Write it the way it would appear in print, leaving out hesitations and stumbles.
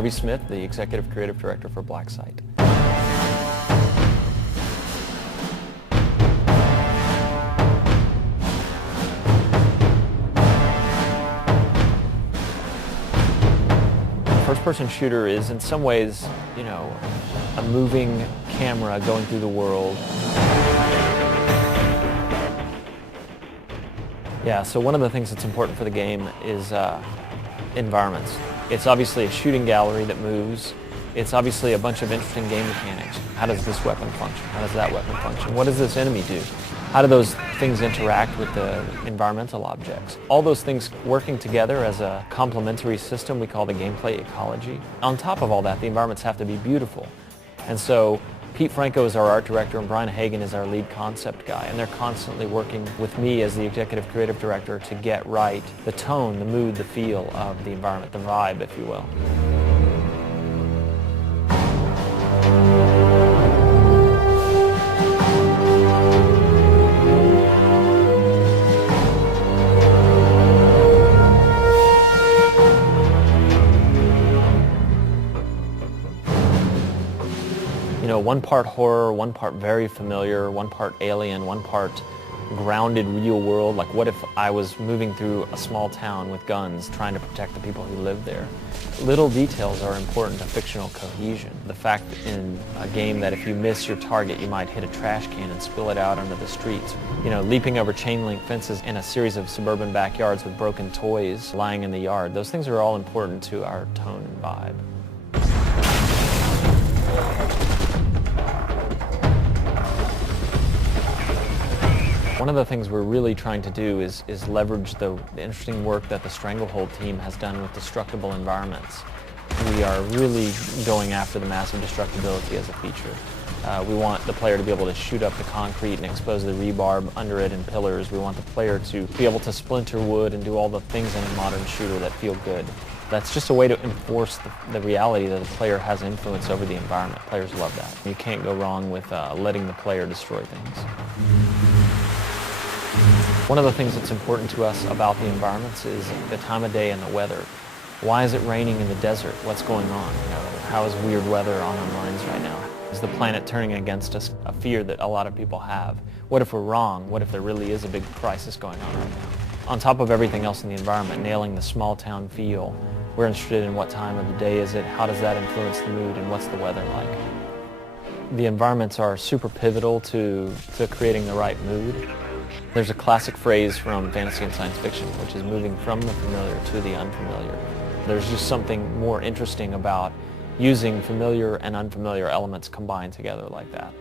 Harvey Smith, the Executive Creative Director for Blacksite. First-person shooter is in some ways, a moving camera going through the world. Yeah, so one of the things that's important for the game is environments. It's obviously a shooting gallery that moves. It's obviously a bunch of interesting game mechanics. How does this weapon function? How does that weapon function? What does this enemy do? How do those things interact with the environmental objects? All those things working together as a complementary system we call the gameplay ecology. On top of all that, the environments have to be beautiful. And so Pete Franco is our art director and Brian Hagan is our lead concept guy, and they're constantly working with me as the executive creative director to get right the tone, the mood, the feel of the environment, the vibe, if you will. One part horror, one part very familiar, one part alien, one part grounded real world. Like, what if I was moving through a small town with guns trying to protect the people who live there? Little details are important to fictional cohesion. The fact in a game that if you miss your target, you might hit a trash can and spill it out onto the streets. Leaping over chain link fences in a series of suburban backyards with broken toys lying in the yard. Those things are all important to our tone and vibe. One of the things we're really trying to do is leverage the interesting work that the Stranglehold team has done with destructible environments. We are really going after the massive destructibility as a feature. We want the player to be able to shoot up the concrete and expose the rebarb under it and pillars. We want the player to be able to splinter wood and do all the things in a modern shooter that feel good. That's just a way to enforce the reality that the player has influence over the environment. Players love that. You can't go wrong with letting the player destroy things. One of the things that's important to us about the environments is the time of day and the weather. Why is it raining in the desert? What's going on? How is weird weather on our minds right now? Is the planet turning against us? A fear that a lot of people have. What if we're wrong? What if there really is a big crisis going on right now? On top of everything else in the environment, nailing the small town feel, we're interested in what time of the day is it, how does that influence the mood, and what's the weather like? The environments are super pivotal to creating the right mood. There's a classic phrase from fantasy and science fiction, which is moving from the familiar to the unfamiliar. There's just something more interesting about using familiar and unfamiliar elements combined together like that.